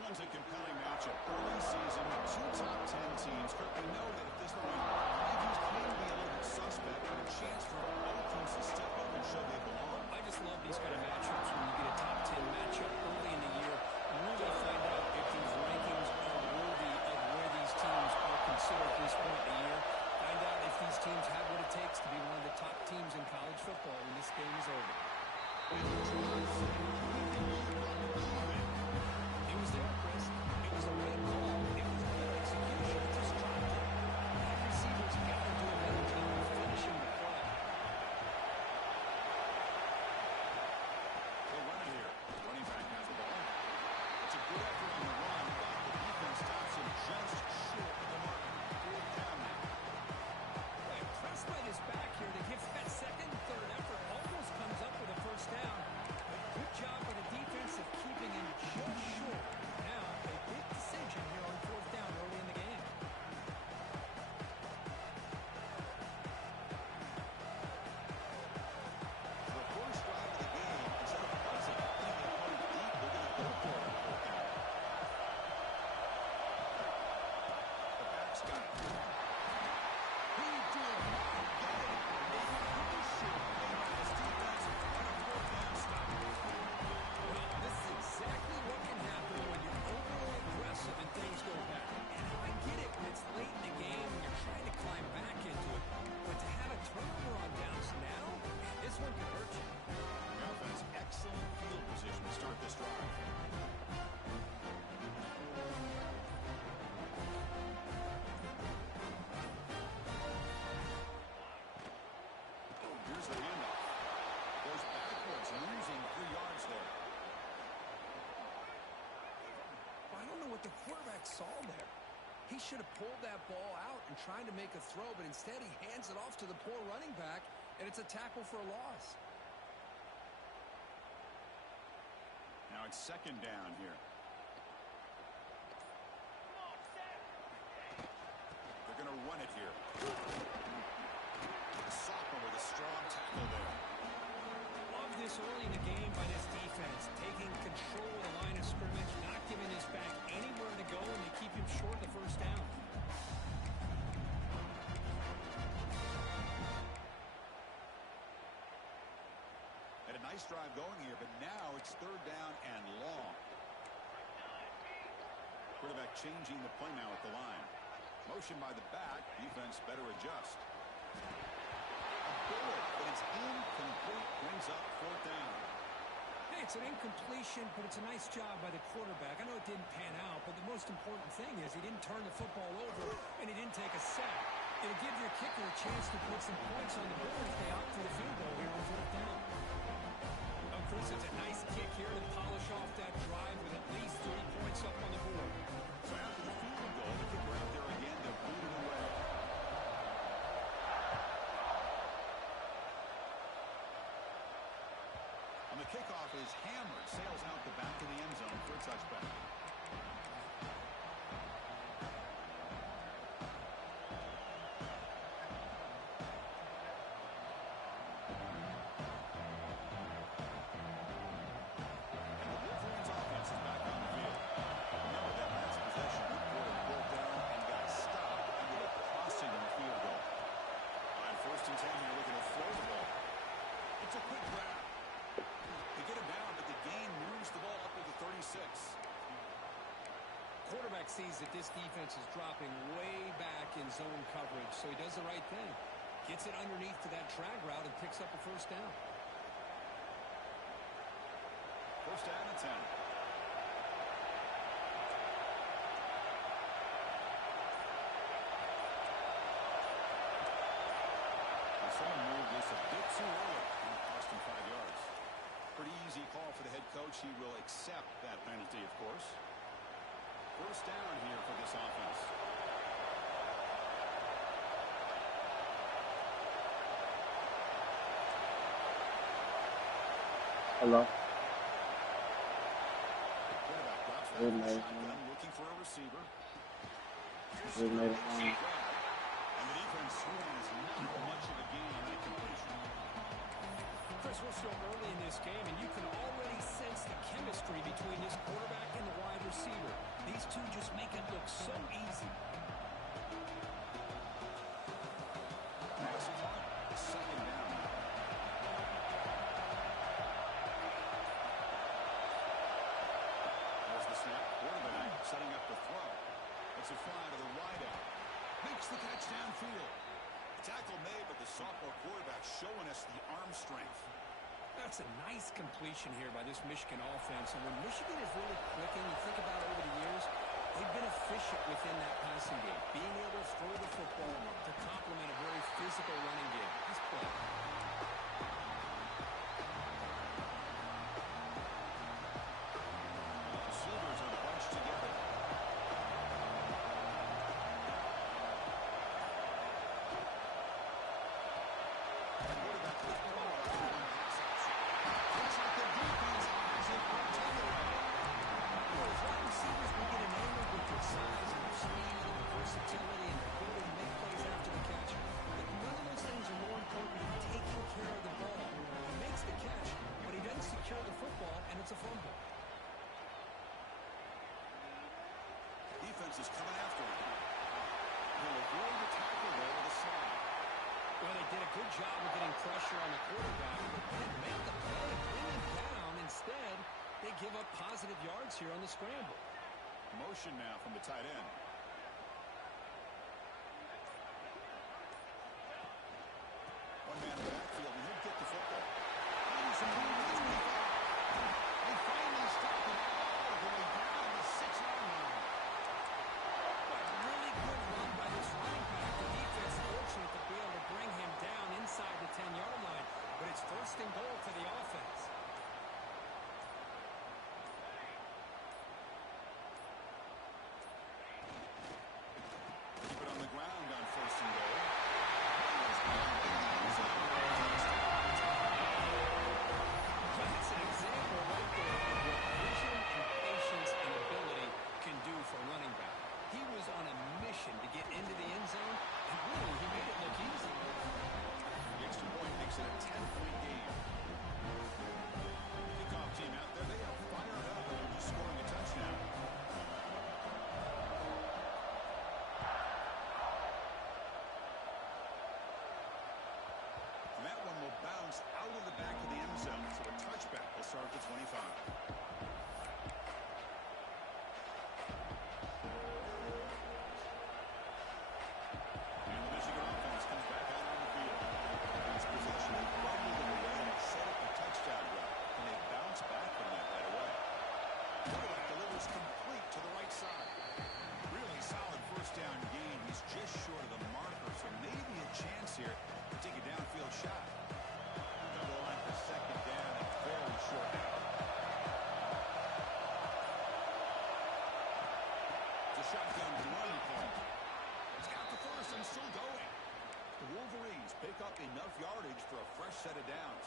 one's a compelling matchup. Early season, two top 10 teams. Kirk, we know that at this point, previews can be a little bit suspect, but a chance for both teams to step up and show they belong. I just love these kind of matchups when you get a top 10 matchup early in the year. Really find out if these rankings are worthy of where these teams are considered at this point in the year. Find out if these teams have what it takes to be one of the top teams in college football when this game is over. He was there, Chris. It was a great call. It was a good execution. It just dropped it. Wide receivers got to do a better job of finishing the play. They'll run it here. Running back has the ball. It's a good effort on the run, but the defense stops him just short of the mark. Fourth down now. Impressed by this back here to give that second, third effort. Almost comes up with a first down. But good job by the defense of keeping him just short. Now, a big decision here on fourth down early in the game. The first drive of the game, instead of passing, putting the opponent deep, they're going to go for it on fourth down. The back's got it. He did not get it. A crucial play by his defense and a fourth down stop. Well, this is exactly what can happen when you're overly aggressive and things go bad. And I get it when it's late in the game and you're trying to climb back into it. But to have a turnover on downs now, this one can hurt you. The offense, excellent field position to start this drive. Here's the handoff. Goes backwards, losing 3 yards there. I don't know what the quarterback saw there. He should have pulled that ball out and tried to make a throw, but instead he hands it off to the poor running back, and it's a tackle for a loss. Now it's second down here. They're going to run it here. The sophomore with a strong tackle there. Love this early in the game by this defense, taking control of the line of scrimmage, not giving this back anywhere to go, and they keep him short of the first down. Had a nice drive going here, but now it's third down and long. Quarterback changing the play now at the line. Motion by the back. Defense better adjust. A bullet, but it's incomplete. Brings up fourth down. Hey, it's an incompletion, but it's a nice job by the quarterback. I know it didn't pan out, but the most important thing is he didn't turn the football over, and he didn't take a sack. It'll give your kicker a chance to put some points on the board if they opt for the field goal here on fourth down. Oh, Chris, it's a nice kick here to polish off that drive with at least 3 points up on the board. So after the field goal, the kicker out there again to boot it away. On the kickoff is hammered, sails out the back of the end zone for a touchback. And the Wolverines offense is back on the field. Remember that last possession, we pulled fourth down and got stopped, ended up costing them a field goal. On first and 10, you're looking to throw the ball. It's a quick grab. They get him down, but the gain moves the ball up to the 36. Quarterback sees that this defense is dropping way back in zone coverage, so he does the right thing. Gets it underneath to that drag route and picks up a first down. First down and 10. Well, someone moved this a bit too early. And it cost him 5 yards. Pretty easy call for the head coach. He will accept that penalty, of course. First down here for this offense. Hello. Quarterback drops back Good in the night, shotgun, man. looking for a receiver. Good night, And the defense has not much of a gain on that completion. Chris, we're still early in this game, and you can already sense the chemistry between this quarterback and the wide receiver. These two just make it look so easy. Pass caught. Second down. There's the snap. Quarterback setting up the throw. It's a fly to the wideout. Makes the catch downfield. Tackle made, but the sophomore quarterback showing us the arm strength. That's a nice completion here by this Michigan offense. And when Michigan is really clicking, you think about over the years, they've been efficient within that passing game, being able to throw the football to complement a very physical running game. Nice play. The receivers are bunched together. Quarterback with throw up to one pass option. Looks like the defense has it articulated. Well, as wide receivers, we get enamored with their size and their speed and their versatility and their ability to make plays after the catch. But none of those things are more important than taking care of the ball. He makes the catch, but he doesn't secure the football, and it's a fumble. Defense is coming after him. He'll avoid the tackle there with a slide. Well, they did a good job of getting pressure on the quarterback, but didn't make the play, bring him down. Instead, they give up positive yards here on the scramble. Motion now from the tight end. One man in the backfield, and he'll get the football. Finds some room to the 25. They finally stop him all the way down the 6-yard line. But a really good run by this running back. The defense fortunate to be able to bring him down inside the 10-yard line, but it's first and goal for the offense. Keep it on the ground on first and goal. That's an example right there of what vision and patience and ability can do for a running back. He was on a mission to get into the end zone, and really, he made it look easy. The extra point makes it a 10-point game. Kickoff team out there, they are fired up and just scoring a touchdown. And that one will bounce out of the back of the end zone, so a touchback will start at the 25. And the Michigan offense comes back out on the field. This possession, they fumbled it away and it set up a touchdown run. And they bounce back from that right away. Quarterback delivers complete to the right side. Really solid first down gain. He's just short of the marker, so maybe a chance here to take a downfield shot. Double line for second down and very short out. It's a shotgun running play. He's got the first and still going. The Wolverines pick up enough yardage for a fresh set of downs.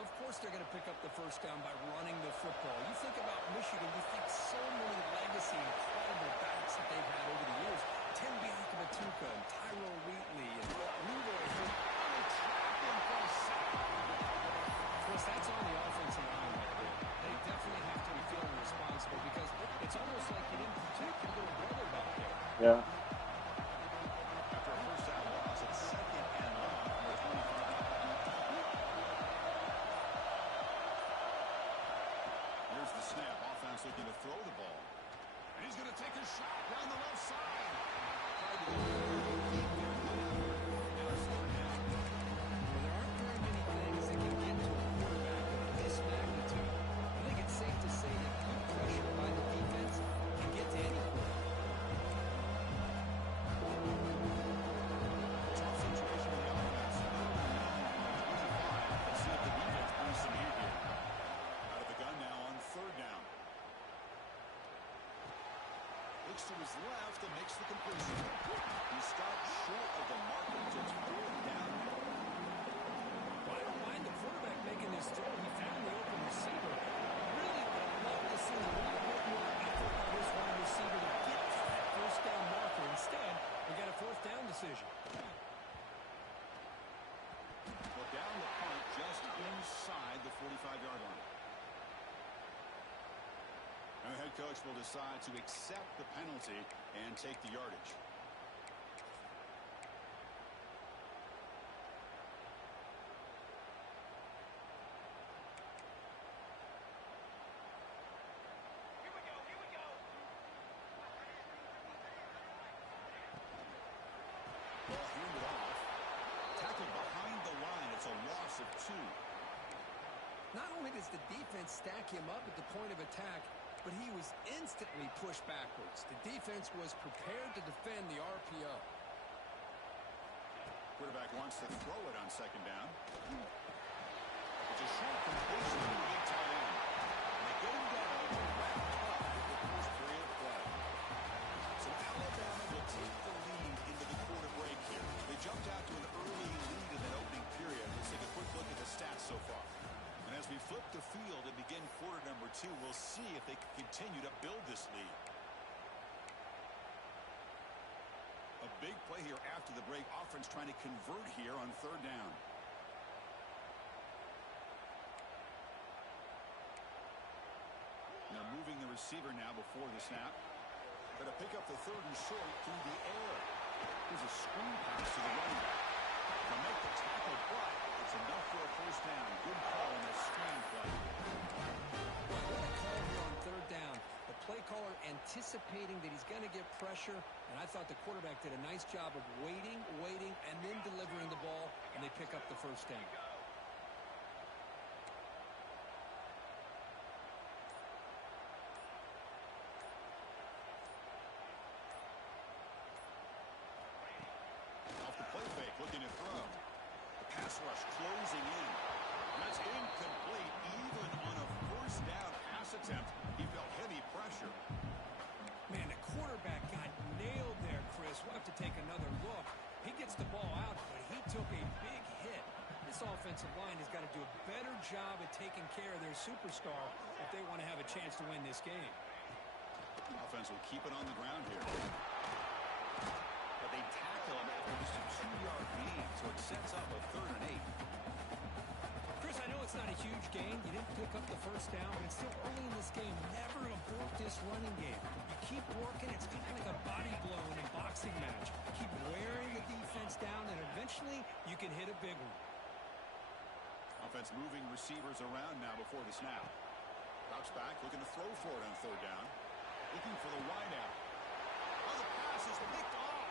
Of course they're going to pick up the first down by running the football. You think about Michigan, you think so many legacy, incredible backs that they've had over the years. Tim Biakabatuka and Tyrone Wheatley and Leroy Hill. For a sack. Chris, that's on the offensive line right there. They definitely have to be feeling responsible because it's almost like you didn't protect your little brother back there. Yeah. After a first down loss, it's second and long from the 25. Here's the snap. Offense looking to throw the ball. And he's going to take a shot down the left side. Tried to go deep there. Now it's third down. Well, there aren't very many things that can get to a quarterback of this magnitude. I think it's safe to say that good pressure by the defense can get to any quarterback. Tough situation in the offense. 25. Let's see if the defense brings some heat here. Out of the gun now on third down. Looks to his left and makes the completion. He stopped short of the marker. It's fourth down. Well, I don't mind the quarterback making this throw. He found the open receiver. Really would have loved to see a little bit more effort by this wide receiver to get to that first down marker. Instead, we got a fourth down decision. coach will decide to accept the penalty and take the yardage. Ball handed off. Tackled behind the line. It's a loss of 2. Not only does the defense stack him up at the point of attack, but he was instantly pushed backwards. The defense was prepared to defend the RPO. Quarterback wants to throw it on second down. It's a short completion to the big tight end. And they go down to wrap up the first period of play. So Alabama will take the lead into the quarter break here. They jumped out to an early lead in that opening period. Let's take a quick look at the stats so far. And as we flip the field and begin quarter number 2, we'll see if they can continue to build this lead. A big play here after the break. Offense trying to convert here on third down. Now moving the receiver now before the snap. Going to pick up the third and short through the air. Here's a screen pass to the running back. To make the tackle, but it's enough for a first down. Good call on the screen play. What a call here on third down. The play caller anticipating that he's going to get pressure, and I thought the quarterback did a nice job of waiting, and then delivering the ball, and they pick up the first down. Off the play fake, looking to throw. The pass rush closing in. That's incomplete. Even on a first down pass attempt, he felt heavy pressure. Man, the quarterback got nailed there, Chris. We'll have to take another look. He gets the ball out, but he took a big hit. This offensive line has got to do a better job at taking care of their superstar if they want to have a chance to win this game. Offense will keep it on the ground here. But they tackle him after just a 2-yard gain, so it sets up a 3rd and 8. Chris, I know it's not a huge gain. You didn't pick up the first down, but it's still early in this game. Never abort this running game. You keep working. It's kind of like a body blow in a boxing match. Keep wearing the defense down, and eventually you can hit a big one. Offense moving receivers around now before the snap. Drops back, looking to throw for it on third down. Looking for the wide out. Oh, the pass is picked off.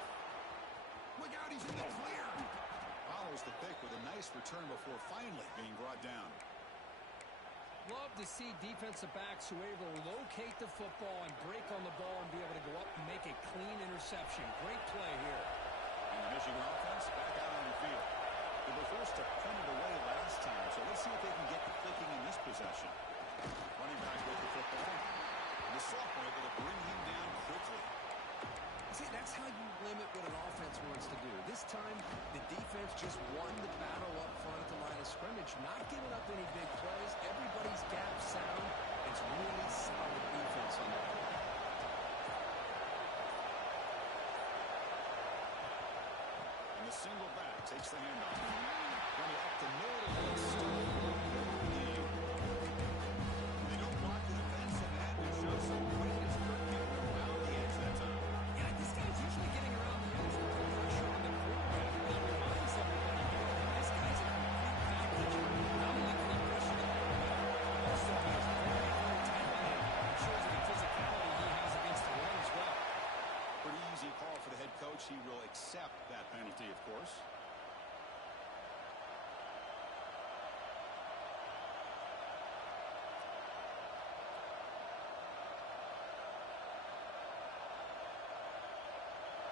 Look out, he's in the clear. Follows the pick with a nice return before finally being brought down. Love to see defensive backs who are able to locate the football and break on the ball and be able to go up and make a clean interception. Great play here. And the Michigan offense back out on the field. They were forced to punt it away last time, so let's see if they can get clicking in this possession. Running back with the football. And the sophomore able to bring him down quickly. See, that's how you limit what an offense wants to do. This time, the defense just won the battle up front at the line of scrimmage, not giving up any big plays. Everybody's gap sound. It's really solid defense on that. And the single back takes the handoff. Going up the middle. They don't block the defensive end to show some quickness. Around the edge that time. Yeah, this guy's usually getting around the edge with the pressure on the quarterback. He reminds everybody here that this guy's a complete package. Not only can he pressure the quarterback, also he's very, very talented. It shows the physicality he has against the run as well. Pretty easy call for the head coach. He will accept that penalty, of course.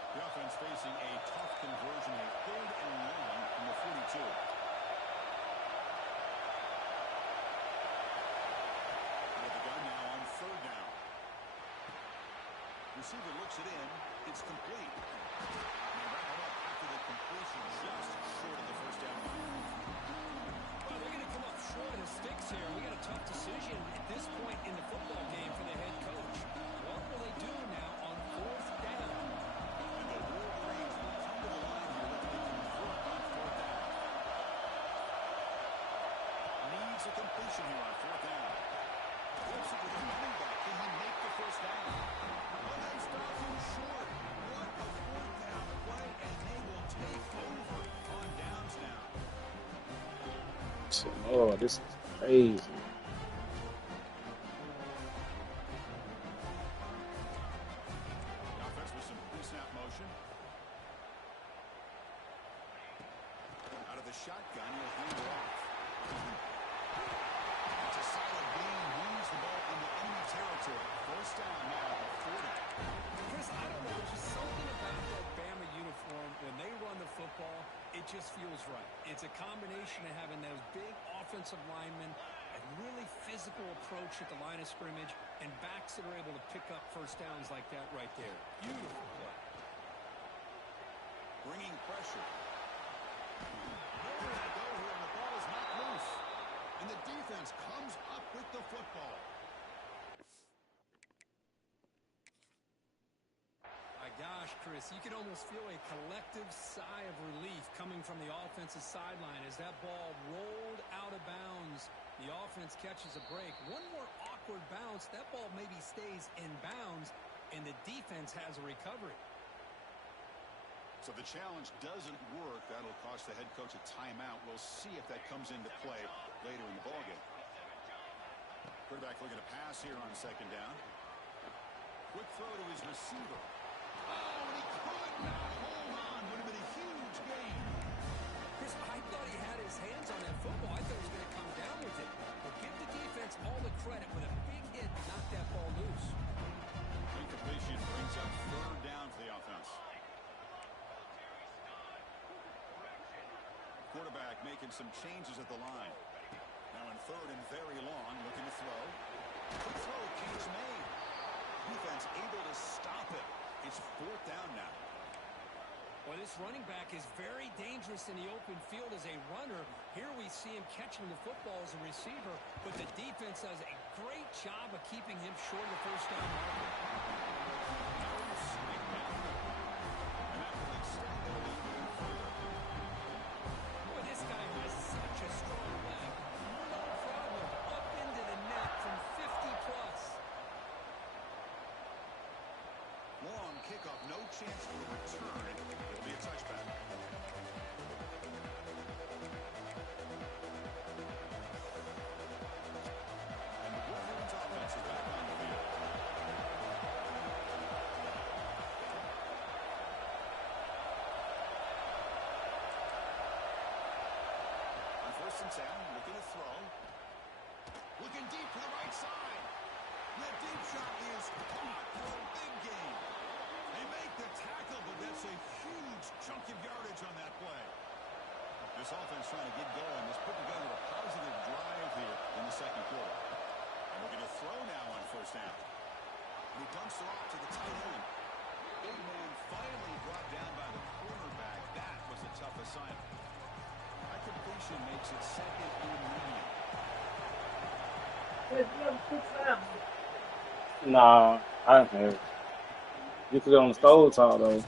The offense facing a tough conversion, a 3rd and 1 from the 42. Out of the gun now on 3rd down. Receiver looks it in. It's complete. And they wrap it up after the completion, just short of the first down line. Well, they're going to come up short of the sticks here. We got a tough decision at this point in the football game for the head coach. What will they do now on 4th down? And the Wolverines will come to the line here looking to convert on 4th down. Needs a completion here on 4th down. Flips it to the running back. Can he make the first down. Oh, they stop him short. What a fourth down play, and they will take over on downs now. Oh, this is crazy. The offense with some pre-snap motion. Out of the shotgun, he'll hand it off. It's a solid gain. Moves the ball into enemy territory. First down now at 40. Chris, I don't know. There's just something about that Bama uniform. When they run the football, it just feels right. It's a combination of having those big offensive linemen, a really physical approach at the line of scrimmage, and backs that are able to pick up first downs like that right there. Beautiful play. Bringing pressure. Nowhere to go here, and the ball is not loose. And the defense comes up with the football. My gosh, Chris, you can almost feel a collective sigh of relief coming from the offensive sideline as that ball rolled out of bounds. The offense catches a break. One more awkward bounce. That ball maybe stays in bounds, and the defense has a recovery. So the challenge doesn't work. That'll cost the head coach a timeout. We'll see if that comes into play later in the ballgame. Quarterback looking to pass here on second down. Quick throw to his receiver. Oh, and he could not hold on. Would have been a huge gain. Chris, I thought he had his hands on that football. I thought he was going to come down with it. But give the defense all the credit with a big hit to knock that ball loose. Incompletion brings up third down for the offense. Quarterback making some changes at the line. Now in third and very long, looking to throw. Quick throw, catch made. Defense able to stop it. It's fourth down now. Well, this running back is very dangerous in the open field as a runner. Here we see him catching the football as a receiver, but the defense does a great job of keeping him short of the first down marker. And that will extend their lead even further. Boy, this guy has such a strong leg. No problem. Up into the net from 50 plus. Long kickoff, no chance for the return. It'll be a touchback. And the Wolverines offense is back on the field. On first and 10, looking to throw. Looking deep to the right side. The deep shot is caught for a big gain. They make the tackle, but that's a huge chunk of yardage on that play. This offense trying to get going. Has put together a positive drive here in the second quarter. And we're going to throw now on first down. And he dumps it off to the tight end. Big man finally brought down by the cornerback. That was a tough assignment. That completion makes it second and medium. Nah, I didn't have it. You could get on the stove top though.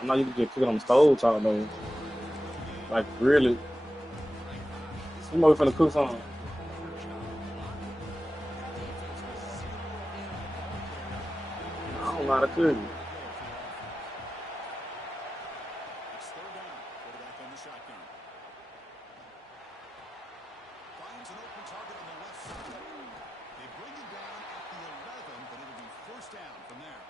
I'm not. You could just cook it on the stove top though. Like really, you might be finna cook something. I don't know how to cook it. It's third down. Quarterback on the shotgun. Finds an open target on the left side. They bring him down at the 11, but it'll be first down from there.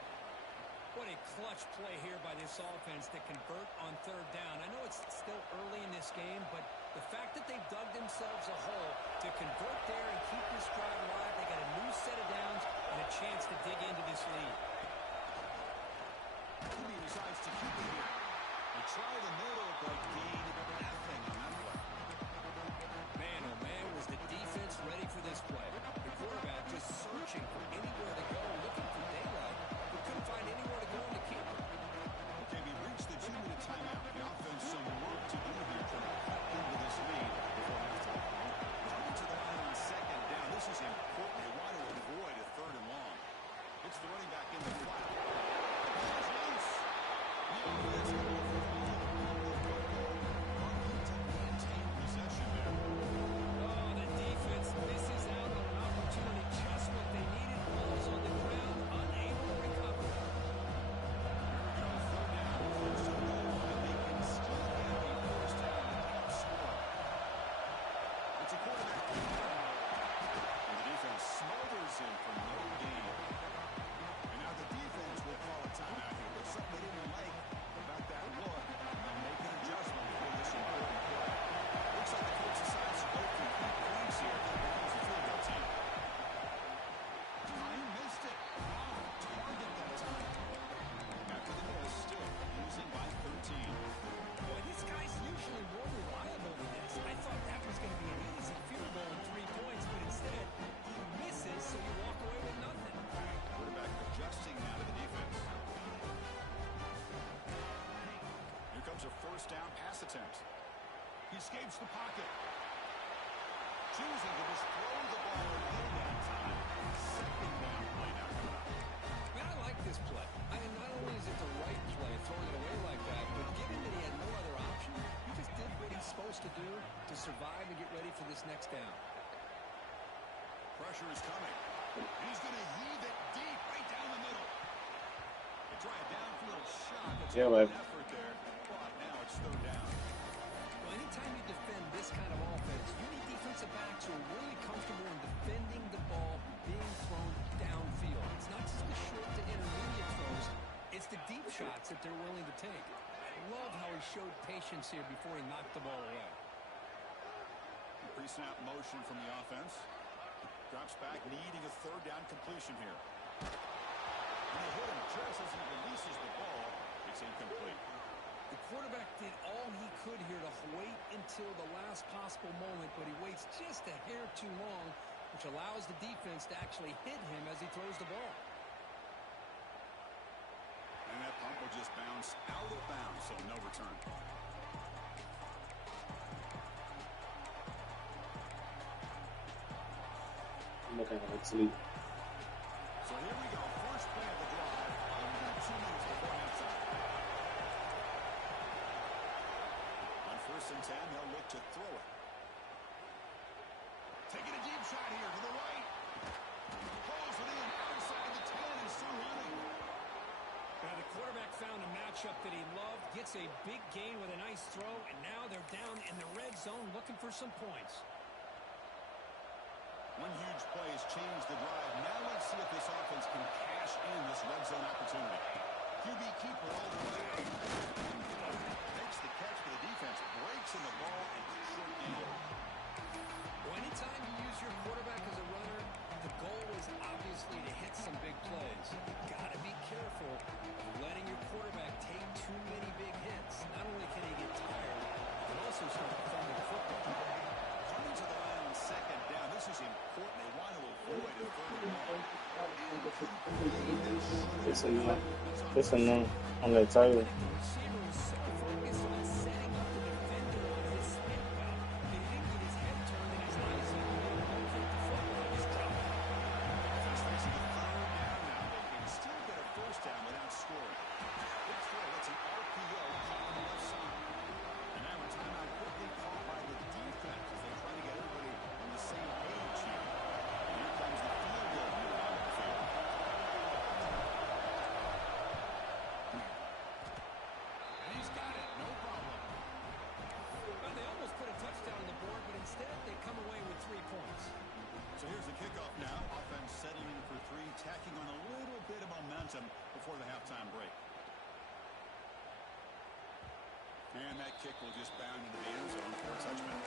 What a clutch play here by this offense to convert on third down. I know it's still early in this game, but the fact that they've dug themselves a hole to convert there and keep this drive alive, they got a new set of downs and a chance to dig into this lead. Cooney decides to keep it here. They try the middle, but gain nothing on that play. Man, oh man, was the defense ready for this play. The quarterback just searching for anywhere to go, looking for daylight, but couldn't find anywhere to go in the keeper. Okay, we reached the 2-minute timeout. The offense some work to do here trying to cut into this lead before halftime. Coming to the line on second down. This is important. They want to avoid a third and long. It's the running back in the flat. He's loose. The offense able to maintain possession there. Oh, the defense misses out on an opportunity. Just what they needed. Balls on the ground. attempt. He escapes the pocket. Choosing to just throw the ball away that time. Second down play now coming up. Man, I like this play. Not only is it the right play, throwing it away like that, but given that he had no other option, he just did what he's supposed to do to survive and get ready for this next down. Pressure is coming. He's going to heave it deep right down the middle. They try a downfield shot. It's a good effort there, but now it's third down. Well, anytime you defend this kind of offense, you need defensive backs who are really comfortable in defending the ball being thrown downfield. It's not just the short to intermediate throws. It's the deep shots that they're willing to take. I love how he showed patience here before he knocked the ball away. Pre-snap motion from the offense. Drops back, needing a third down completion here. And they hit him just as he releases the ball. It's incomplete. The quarterback did all he could here to wait until the last possible moment, but he waits just a hair too long, which allows the defense to actually hit him as he throws the ball. And that pump will just bounce out of bounds, so no return. Looking like sleep. So here we go. First play of the drive. Under 2 minutes before halftime. On 1st and 10, they'll look to throw it. Taking a deep shot here to the right. Pulls it in outside the 10 and still running. Now the quarterback found a matchup that he loved, gets a big gain with a nice throw, and now they're down in the red zone looking for some points. One huge play has changed the drive. Now let's see if this offense can cash in this red zone opportunity. QB keeper all the way. Makes the catch for the defense. Breaks in the ball and short gain. Well, anytime you use your quarterback as a runner, the goal is obviously to hit some big plays. You've got to be careful of letting your quarterback take too many big hits. Not only can he get tired, he can also start fumbling the football. Coming to the line on second down. This is important. They want to avoid a third and long. It's enough on that title. The receiver was so focused on setting up the defender on his spin route that he didn't get his head turned and his eyes up. The football was dropped. Just facing a third down now. They can still get a first down without scoring. Big throw. That's an RPO on the left side. And now a timeout quickly called by the defense as they try to get everybody on the same page here. And here comes the field goal unit on the field. And he's got it. No problem. Well, they almost put a touchdown on the board, but instead they come away with 3 points. So here's the kickoff now. Offense settling in for 3, tacking on a little bit of momentum before the halftime break. And that kick will just bound into the end zone for a touchback.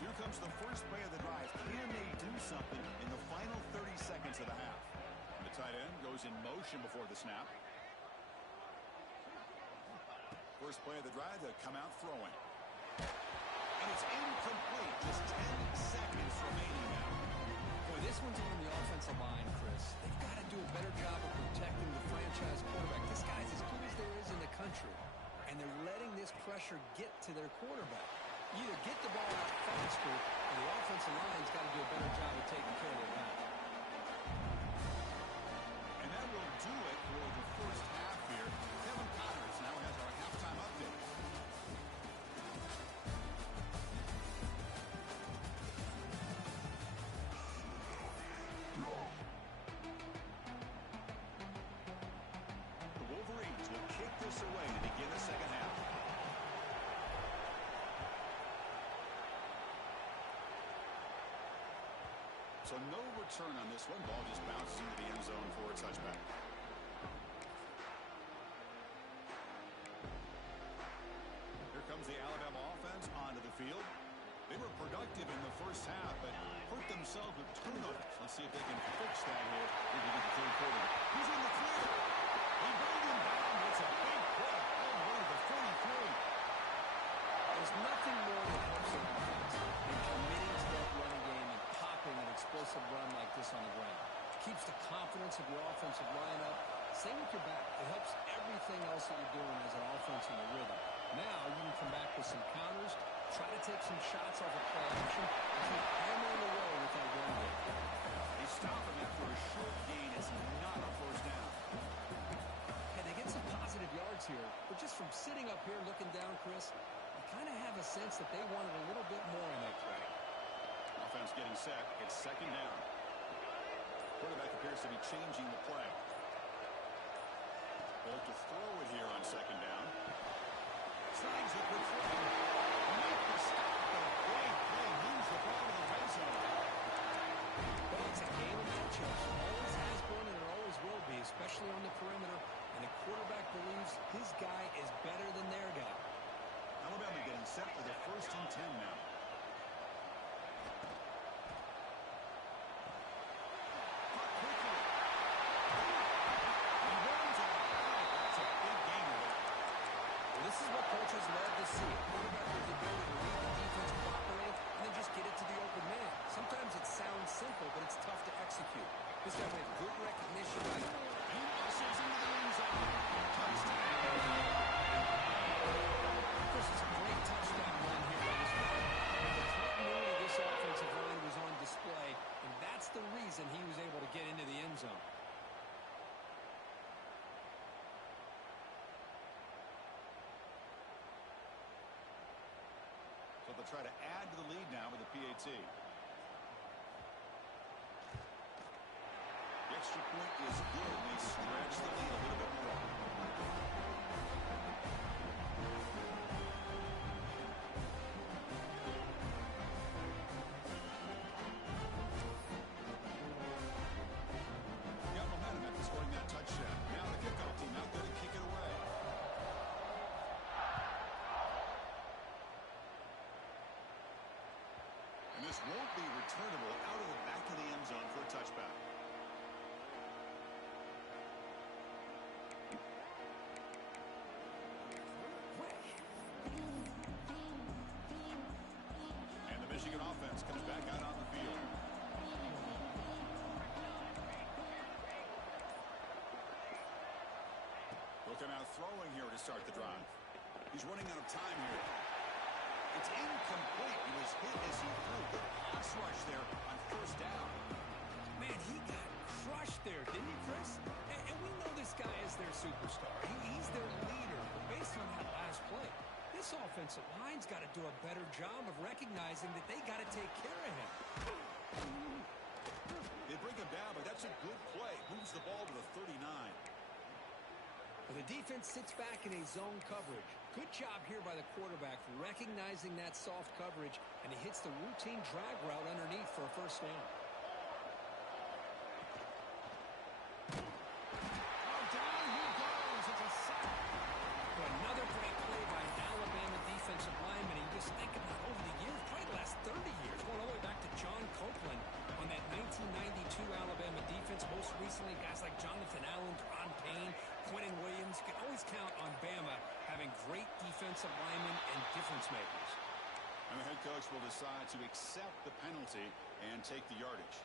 Here comes the first play of the drive. Can they do something in the final 30 seconds of the half? And the tight end goes in motion before the snap. First play of the drive, they come out throwing. And it's incomplete. Just 10 seconds remaining now. Boy, this one's on the offensive line, Chris. They've got to do a better job of protecting the franchise quarterback. This guy's as good as there is in the country, and they're letting this pressure get to their quarterback. Either get the ball out faster, or the offensive line's got to do a better job of taking care of their guy. And that will do it for the first half here. Kevin Connors now has our halftime update. The Wolverines will kick this away to begin the second half. So no return on this one. Ball just bounces into the end zone for a touchback. Here comes the Alabama offense onto the field. They were productive in the first half, but hurt themselves with turnovers. Let's see if they can fix that here into the third quarter. He's in the clear. He brought him down. It's a big play all the way to the 43. There's nothing more that helps an offense than committing to that running game and popping an explosive run like this on the ground. Keeps the confidence of your offensive lineup, Same with your back. It helps everything else that you're doing as an offense in the rhythm. Now you can come back with some counters, try to take some shots off of play action, and keep hammering away with that run game. They stop him after a short gain. It's not a first down. And they get some positive yards here, but just from sitting up here looking down, Chris, you kind of have a sense that they wanted a little bit more in that play. Offense getting set. It's second down. Quarterback appears to be changing the play. Bolt to throw it here on second down. Slides it with throw. Make the stop, but a great play moves the ball to the red zone. Well, it's a game of matchups. Always has been and it always will be, especially on the perimeter. And the quarterback believes his guy is better than their guy. Alabama getting set for the 1st and 10 now. This is what coaches love to see. A quarterback with the ability to read the defense properly and then just get it to the open man. Sometimes it sounds simple, but it's tough to execute. This guy made good recognition by Passes into the end zone. Touchdown. This is a great touchdown run here by this guy. The continuity of this offensive line was on display, and that's the reason he was able to get into the end zone. So they'll try to add to the lead now with the PAT. The extra point is good. They stretch the lead a little bit more. Got momentum after scoring that touchdown. Now the kickoff team out there to kick it away. And this won't be returnable out of the back of the end zone for a touchback. And the Michigan offense comes back out on the field. Looking out throwing here to start the drive. He's running out of time here. It's incomplete. He was hit as he threw. Good pass rush there on 1st down. Man, he got crushed there, didn't he, Chris? And we know this guy is their superstar. He's their leader. But based on that last play, this offensive line's got to do a better job of recognizing that they got to take care of him. They bring him down, but that's a good play. Moves the ball to the 39. Well, the defense sits back in a zone coverage. Good job here by the quarterback recognizing that soft coverage, and he hits the routine drag route underneath for a 1st down. Down he goes. It's a sack. Another great play by an Alabama defensive lineman. You just think about over the years, probably the last 30 years, going all the way back to John Copeland on that 1992 Alabama defense. Most recently, guys like Jonathan Allen, Deron Payne, Quentin Williams. You can always count on Bama having great defensive linemen and difference makers. And the head coach will decide to accept the penalty and take the yardage.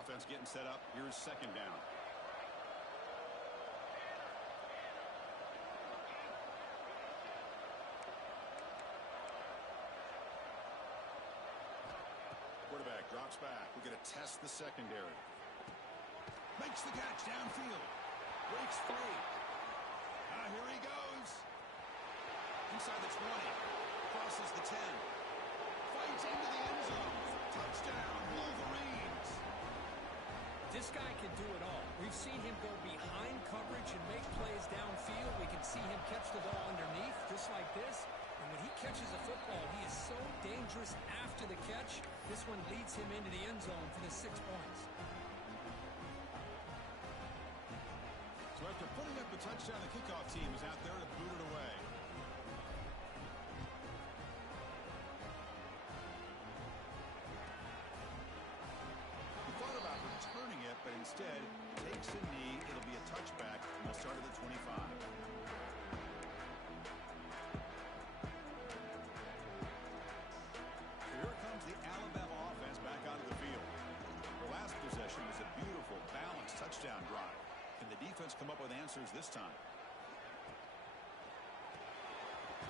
Offense getting set up. Here's 2nd down. Quarterback drops back. We're going to test the secondary. Makes the catch downfield. Breaks free. Here he goes. Inside the 20. Crosses the 10. Fights into the end zone. Touchdown, Wolverines. This guy can do it all. We've seen him go behind coverage and make plays downfield. We can see him catch the ball underneath, just like this. And when he catches a football, he is so dangerous after the catch. This one leads him into the end zone for the 6 points. So after putting up the touchdown, the kickoff team is out there to boot it away. He thought about returning it, but instead takes a knee. It'll be a touchback from the start of the 25. Here comes the Alabama offense back onto the field. The last possession was a beautiful, balanced touchdown offense come up with answers this time?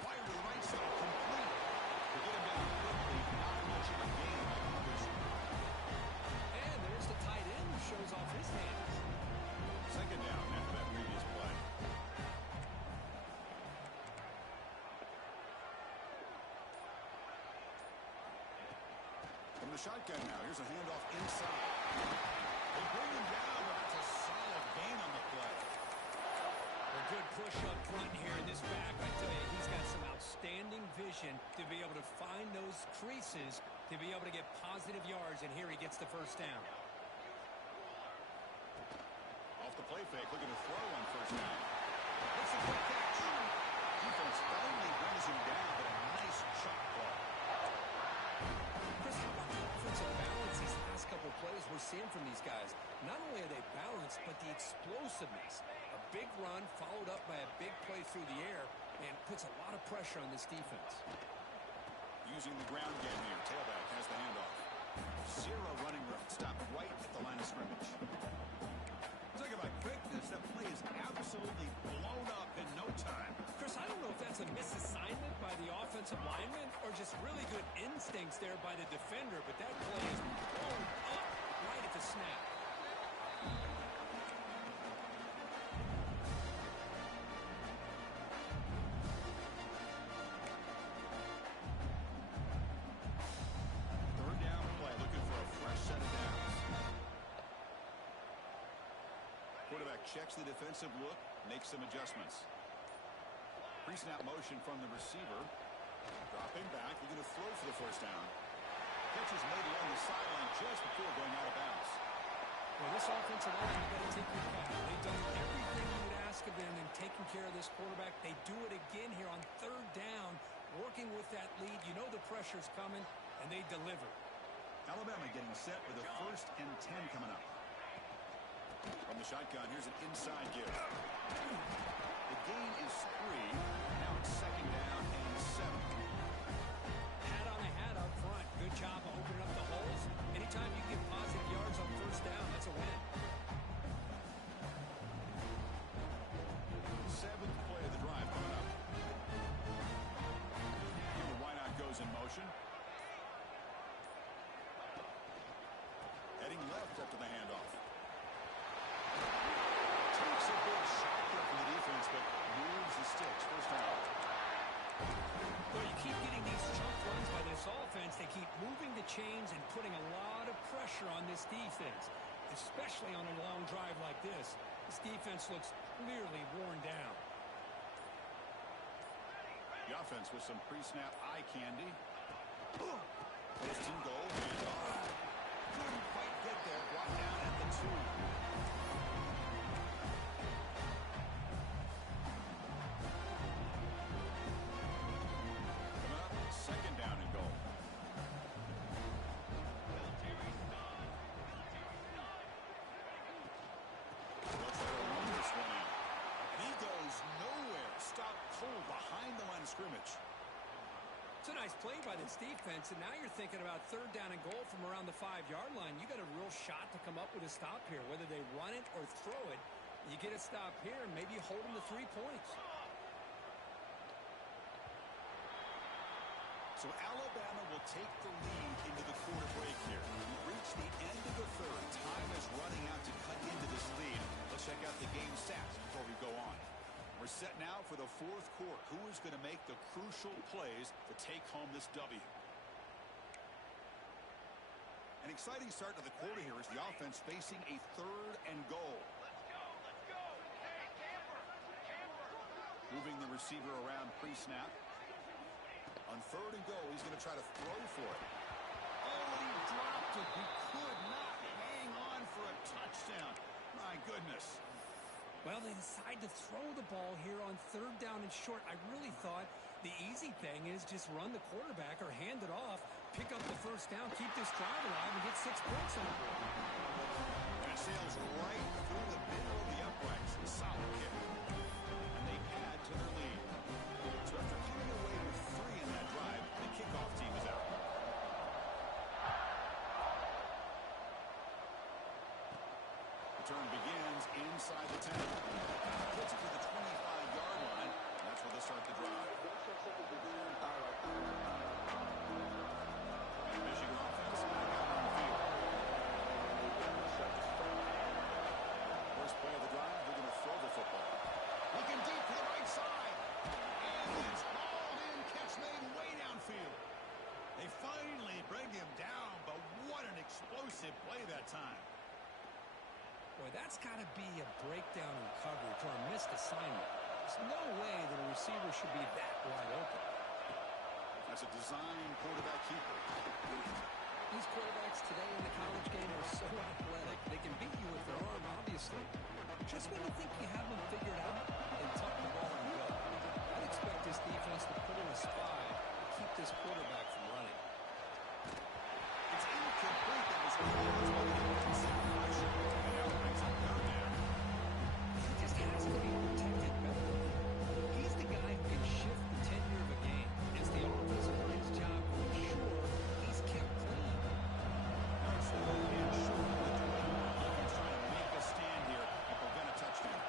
Fire to the right side, complete. To get him down quickly, not much of a gain on that completion. And there's the tight end who shows off his hands. Second down after that previous play. From the shotgun now, here's a handoff inside. They bring him down, but that's a solid gain on the play. A good push up front here in this back. I tell you, he's got some outstanding vision to be able to find those creases, to be able to get positive yards, and here he gets the first down. Off the play fake, looking to throw on first down. That's a quick catch. Defense finally brings him down, but a nice chop play. Chris, how about the offensive balance these last couple plays we're seeing from these guys? Not only are they balanced, but the explosiveness. A big run followed up by a big play through the air, and puts a lot of pressure on this defense. Using the ground game here, tailback has the handoff. Zero running room, stopped right at the line of scrimmage. Talk about quickness, that play is absolutely blown up in no time. Chris, I don't know if that's a misassignment by the offensive lineman or just really good instincts there by the defender, but that play is blown up right at the snap. Third down play, looking for a fresh set of downs. Quarterback checks the defensive look, makes some adjustments. Pre-snap motion from the receiver. Dropping back, looking to throw for the first down. Catch is made along the sideline just before going out of bounds. Well, this offensive line, you got to take your cap. They've done everything you would ask of them in taking care of this quarterback. They do it again here on third down, working with that lead. You know the pressure's coming, and they deliver. Alabama getting set for the 1st and 10 coming up. From the shotgun, here's an inside give. The gain is 3. Now it's second down and 7. Hat on a hat up front. Good job of opening up the holes. Anytime you get positive yards on first down, that's a win. 7th play of the drive coming up. The wideout goes in motion. Heading left after the handoff. Takes a big shot there from the defense, but moves the sticks. First down. Well, you keep getting these chunk runs by this offense. They keep moving the chains and putting a lot of pressure on this defense, especially on a long drive like this. This defense looks clearly worn down. The offense with some pre-snap eye candy. First and goal. Handoff. Couldn't quite get there. Brought down at the 2. Second down and goal. Looks like they'll run this one in. He goes nowhere. Stopped cold behind the line of scrimmage. It's a nice play by this defense, and now you're thinking about third down and goal from around the 5-yard line. You got a real shot to come up with a stop here. Whether they run it or throw it, you get a stop here, and maybe you hold them to 3 points. So Alabama will take the lead into the quarter break here. We've reached the end of the third. Time is running out to cut into this lead. Let's check out the game stats before we go on. We're set now for the 4th quarter. Who is going to make the crucial plays to take home this W? An exciting start to the quarter here as the offense facing a 3rd and goal. Let's go. Hey, camper. Moving the receiver around pre-snap. On 3rd and goal, he's going to try to throw for it. Oh, he dropped it. He could not hang on for a touchdown. My goodness. Well, they decide to throw the ball here on 3rd down and short. I really thought the easy thing is just run the quarterback or hand it off, pick up the first down, keep this drive alive, and get 6 points on the board. That sails right through the middle of the uprights. A solid kick. And they add to their lead. So after coming away with 3 in that drive, the kickoff team is out. Return begins inside the 10. Puts it to the 25-yard line. And that's where they start the drive. And the Michigan offense back out on the field. First play of the drive, they're going to throw the football. Looking deep to the right side. And it's hauled in. Catch made way downfield. They finally bring him down, but what an explosive play that time. Boy, that's got to be a breakdown in coverage or a missed assignment. There's no way that a receiver should be that wide open. That's a design quarterback keeper. These quarterbacks today in the college game are so athletic. They can beat you with their arm, obviously. Just when you think you have them figured out, they tuck the ball and go. I'd expect this defense to put in a spy to keep this quarterback from running. It's incomplete. That was close, but he didn't see the pressure. And now it brings up third down. He just has to be protected better. He's the guy who can shift the tenure of a game. It's the offensive line's job to ensure he's kept clean. Nice low and short with the defense trying to make a stand here and prevent a touchdown.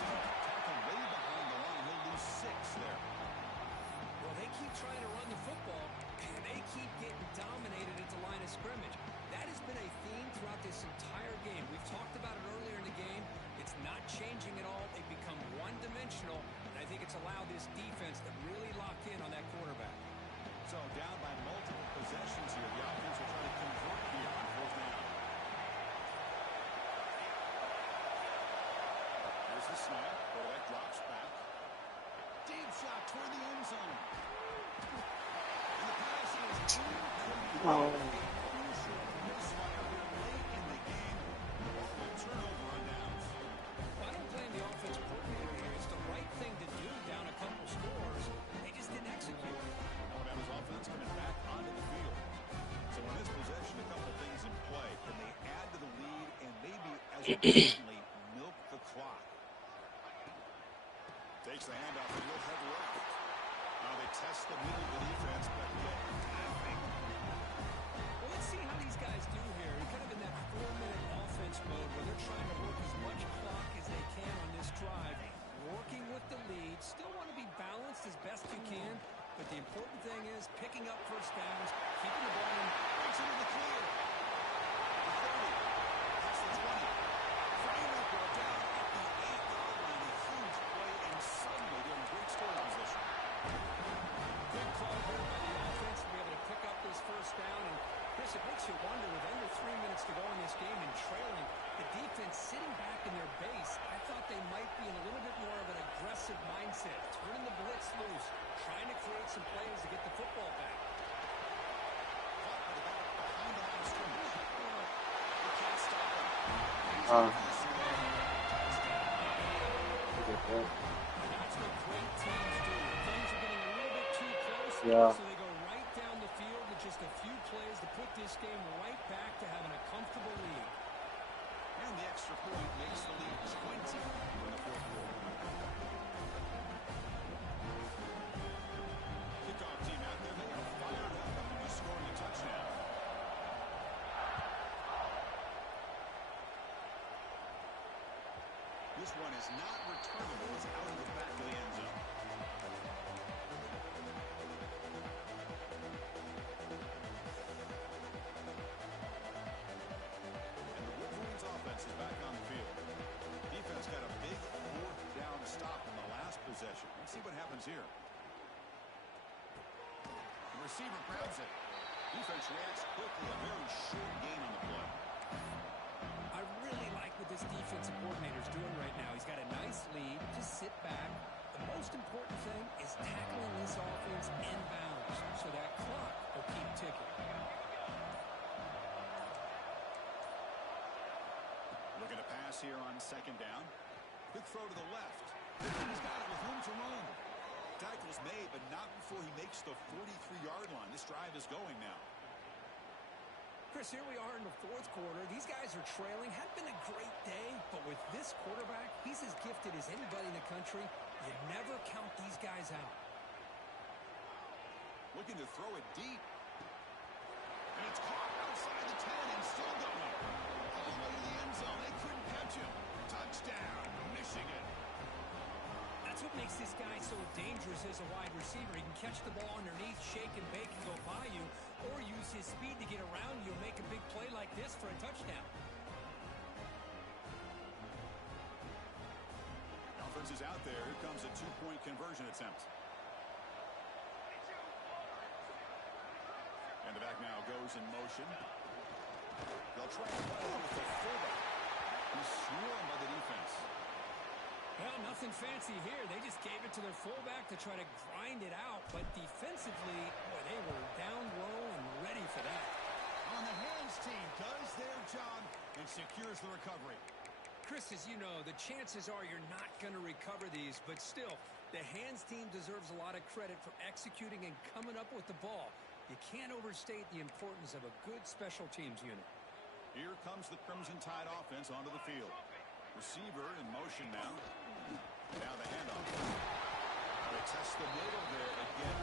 Tackle way behind the line. He'll lose 6 there. Well, they keep trying to run the football, and they keep getting dominated at the line of scrimmage. That has been a theme throughout this entire game. We've talked about it earlier in the game. It's not changing at all. They've become one-dimensional, and I think it's allowed this defense to really lock in on that quarterback. So down by multiple possessions here. The offense will try to convert here on fourth down. Here's the snap. Quarterback drops back. Deep shot toward the end zone. And the pass is incomplete. Oh. Crucial misfire here late in the game. Ball will turnover on downs. Well, I don't blame the offense coordinator here. It's the right thing to do down a couple scores. They just didn't execute. Alabama's offense coming back onto the field. So in this possession, a couple things in play. Can they add to the lead and maybe, as importantly, milk the clock? Takes the handoff and he'll head left. Now they test the middle of the defense, but get nothing. Well, let's see how these guys do here. They're kind of in that 4-minute offense mode where they're trying to work as much clock as they can on this drive, working with the lead. Still want to be balanced as best you can, but the important thing is picking up first downs, keeping the ball in. Breaks into the clear. The 30. That's the 20. Finally brought down at the 8-yard line. A huge play, and suddenly they're in great scoring position. Good call here by the offense to be able to pick up this first down. And Chris, it makes you wonder, with under 3 minutes to go in this game and trailing, the defense sitting back in their base, I thought they might be in a little bit more of an aggressive mindset, turning the blitz loose, trying to create some plays to get the football back. Caught by the back behind the line of scrimmage. They can't stop him. That's what great teams do. Things are getting a little bit too close, Yeah. so they go right down the field with just a few plays to put this game right back to having a comfortable lead. And the extra point makes the lead 20 in the fourth quarter. Kickoff team out there, they are fired up after scoring a touchdown. This one is not returnable. It's out of the back of the end zone. And the Wolverines offense is back on the field. Defense got a big fourth down stop in the last possession. Let's see what happens here. The receiver grabs it. Defense reacts quickly. A very short gain on the play. I really like what this defensive coordinator is doing right now. He's got a nice lead. Just sit back. The most important thing is tackling this offense inbounds so that clock will keep ticking. Looking to pass here on second down. Quick throw to the left. He's got it with room to run. Tackle's made, but not before he makes the 43-yard line. This drive is going now. Chris, here we are in the fourth quarter. These guys are trailing. Hadn't been a great day, but with this quarterback, he's as gifted as anybody in the country. You never count these guys out. Looking to throw it deep. And it's caught outside the 10 and still going. All the way to the end what makes this guy so dangerous as a wide receiver. He can catch the ball underneath, shake and bake, and go by you, or use his speed to get around you and make a big play like this for a touchdown. Offense is out there. Here comes a two-point conversion attempt. And the back now goes in motion. They'll try to run it with the fullback. He's swarmed by the defense. Well, nothing fancy here. They just gave it to their fullback to try to grind it out. But defensively, boy, they were down low and ready for that. On the hands team does their job and secures the recovery. Chris, as you know, the chances are you're not going to recover these. But still, the hands team deserves a lot of credit for executing and coming up with the ball. You can't overstate the importance of a good special teams unit. Here comes the Crimson Tide offense onto the field. Receiver in motion now. Now the handoff. They test the middle there again.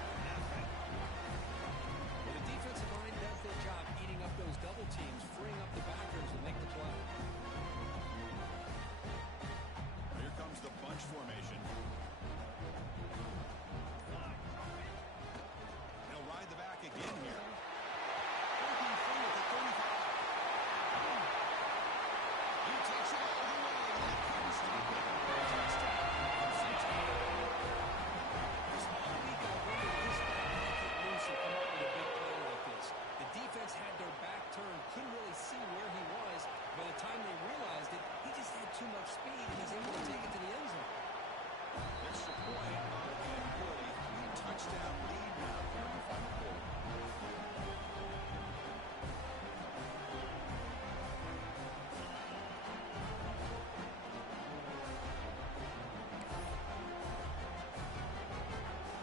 Well, the defensive line does their job eating up those double teams, freeing up the backers to make the play. Here comes the bunch formation. They'll ride the back again here. Breaking free at the 35. He takes it all the way. And he couldn't stop it. Touchdown. This whole week I wondered if this guy might get loose and come up with a big play like this. The defense had their back turned, couldn't really see where he was. By the time they realized it, he just had too much speed and was able to take it to the end zone. Extra point and good. A 3-touchdown lead now here in the final quarter.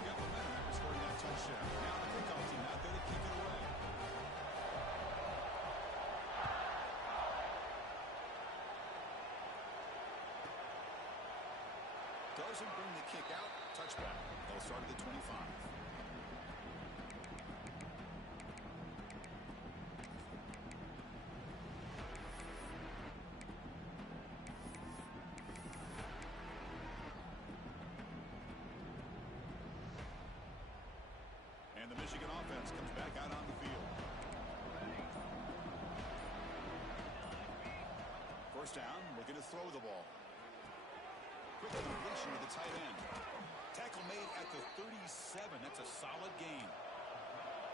Got momentum after scoring that touchdown. Now the kickoff team out there to kick it away. Doesn't bring the kick out. Touchback. They'll start at the 25. And the Michigan offense comes back out on the field. First down, looking to throw the ball. Quick completion to the tight end. Tackle made at the 37. That's a solid gain.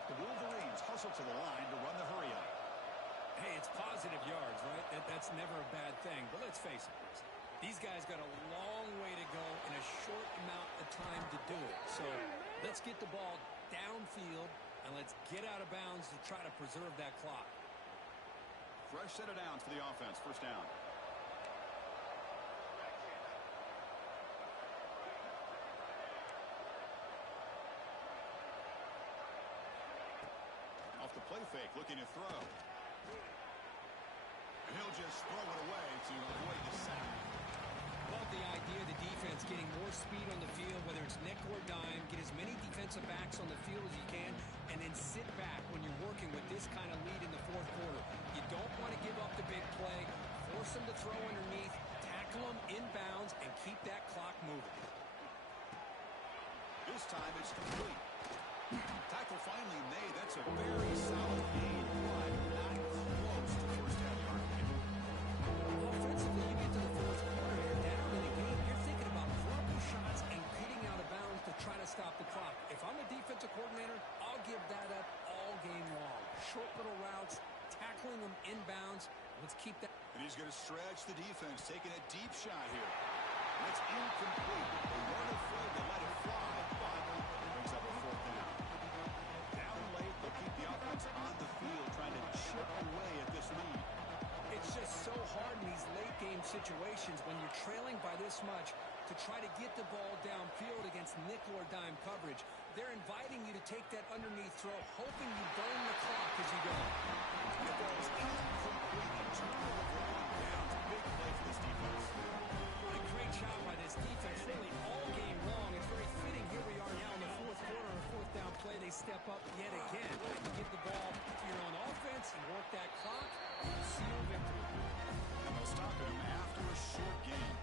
The Wolverines hustle to the line to run the hurry up. Hey, it's positive yards, right? That's never a bad thing. But let's face it, Chris. These guys got a long way to go in a short amount of time to do it. So let's get the ball downfield and let's get out of bounds to try to preserve that clock. Fresh set of downs for the offense. First down. Off the play fake, looking to throw. And he'll just throw it away to avoid the sack. Love the idea of the defense getting more speed on the field, whether it's nickel or dime, get as many defensive backs on the field as you can, and then sit back when you're working with this kind of lead in the fourth quarter. You don't want to give up the big play, force them to throw underneath, tackle them inbounds, and keep that clock moving. This time it's complete. Tackle finally made. That's a very solid gain, but not close to first down yard. Offensively, you get to the fourth quarter, you're down in the game. You're thinking about dropping shots and getting out of bounds to try to stop the clock. If I'm a defensive coordinator, I'll give that up all game long. Short little routes, tackling them inbounds. Let's keep that. And he's going to stretch the defense, taking a deep shot here. And it's incomplete. They weren't afraid to let it fly, but brings up a fourth down. Down late, they'll keep the offense on the field, trying to chip away at this lead. It's just so hard in these late game situations when you're trailing by this much to try to get the ball downfield against nickel or dime coverage. They're inviting you to take that underneath throw, hoping you burn the clock as you go. The ball is incomplete. Turnover going down. Big play for this defense. What a great job by this defense, really all game long. It's very fitting. Here we are now in the fourth quarter, a fourth down play. They step up yet again. You get the ball to your own offense, you work that clock, you seal victory. And they'll stop him after a short game.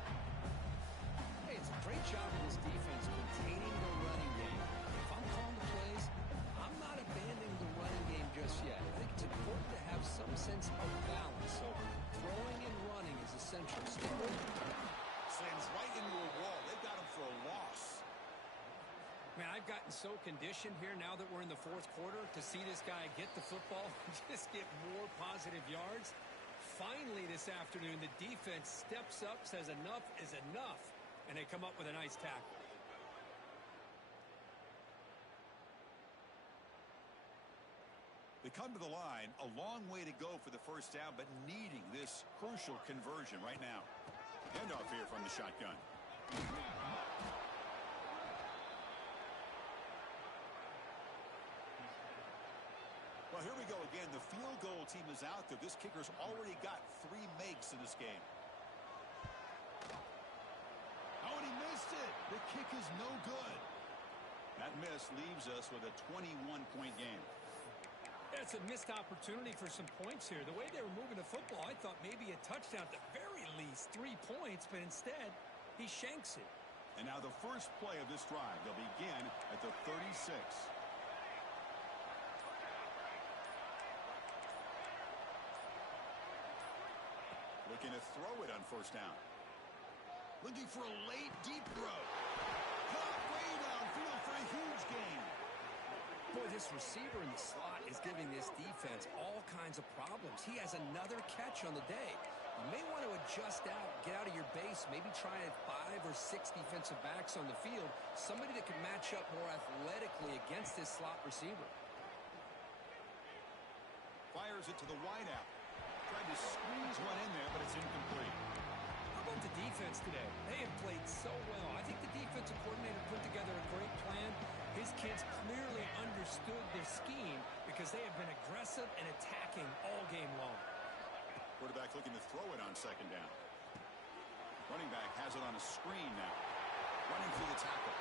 Hey, it's a great job of this defense containing the running game. If I'm calling the plays, I'm not abandoning the running game just yet. I think it's important to have some sense of balance. So throwing and running is essential. Still Slams right into a wall. They've got him for a loss. Man, I've gotten so conditioned here now that we're in the fourth quarter to see this guy get the football and just get more positive yards. Finally this afternoon, the defense steps up, says enough is enough, and they come up with a nice tackle. They come to the line, a long way to go for the first down, but needing this crucial conversion right now. Handoff here from the shotgun. Well, here we go again. The field goal team is out there. This kicker's already got 3 makes in this game. Oh, and he missed it. The kick is no good. That miss leaves us with a 21-point game. It's a missed opportunity for some points here. The way they were moving the football, I thought maybe a touchdown at the very least, 3 points, but instead he shanks it. And now the first play of this drive. They'll begin at the 36. Looking to throw it on first down. Looking for a late, deep throw. Caught way downfield for a huge gain. Boy, this receiver in the slot is giving this defense all kinds of problems. He has another catch on the day. You may want to adjust out, get out of your base, maybe try 5 or 6 defensive backs on the field, somebody that can match up more athletically against this slot receiver. Fires it to the wideout. Tried to squeeze one in there, but it's incomplete. How about the defense today? They have played so well. I think the defensive coordinator put together a great plan. His kids clearly understood their scheme because they have been aggressive and attacking all game long. Quarterback looking to throw it on second down. Running back has it on a screen now. Running through the tackle.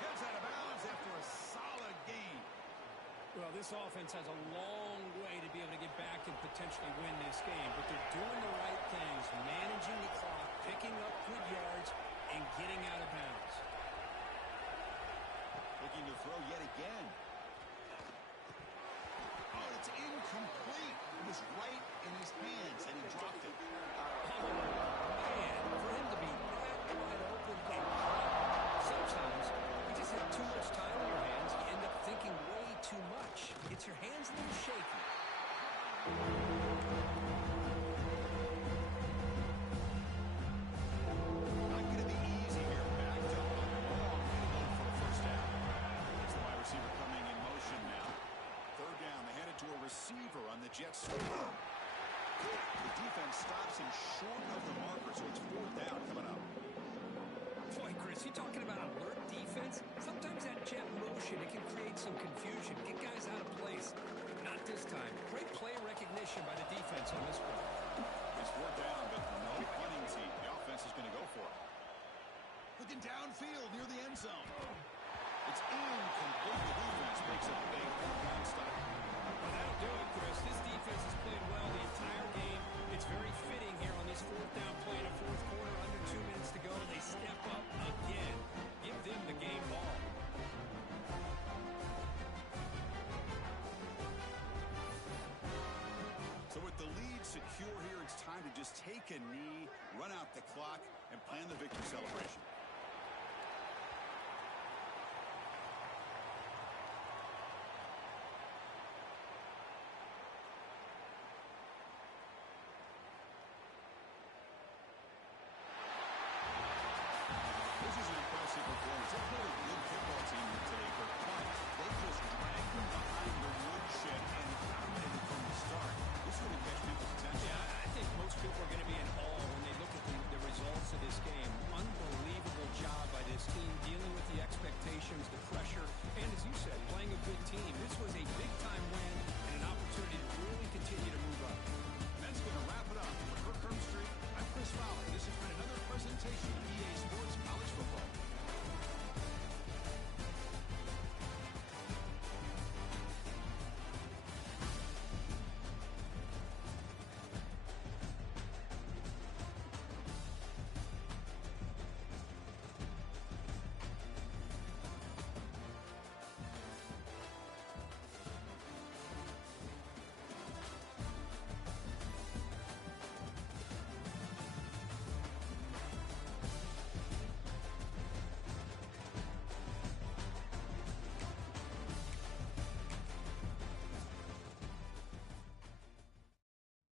Gets out of bounds after a solid gain. Well, this offense has a long way to be able to get back and potentially win this game, but they're doing the right things, managing the clock, picking up good yards, and getting out of bounds. Looking to throw yet again. Oh, it's incomplete. It was right in his hands, and he dropped it. Oh, man, for him to be that wide open and sometimes you just have too much time on your hands. You end up thinking way too much. Gets your hands a little shaky. Not going to be easy here. Backed up a long way to go for a first down. There's the wide receiver coming in motion now. Third down. They hand it to a receiver on the jet sweep. The defense stops him short of the marker, so it's fourth down coming up. Boy, Chris, you talking about alert defense? Sometimes that jet motion, it can create some confusion, get guys out of place. Not this time. Great play recognition by the defense on this one. It's fourth down, but no punting team. The offense is going to go for it. Looking downfield near the end zone. It's incomplete. The defense makes a big fourth down stop. Well, that'll do it, Chris. This defense has played well the entire game. It's very fitting here on this fourth down play in the fourth quarter. Under 2 minutes to go. They step up again. Give them the game ball. So with the lead secure here, it's time to just take a knee, run out the clock, and plan the victory celebration.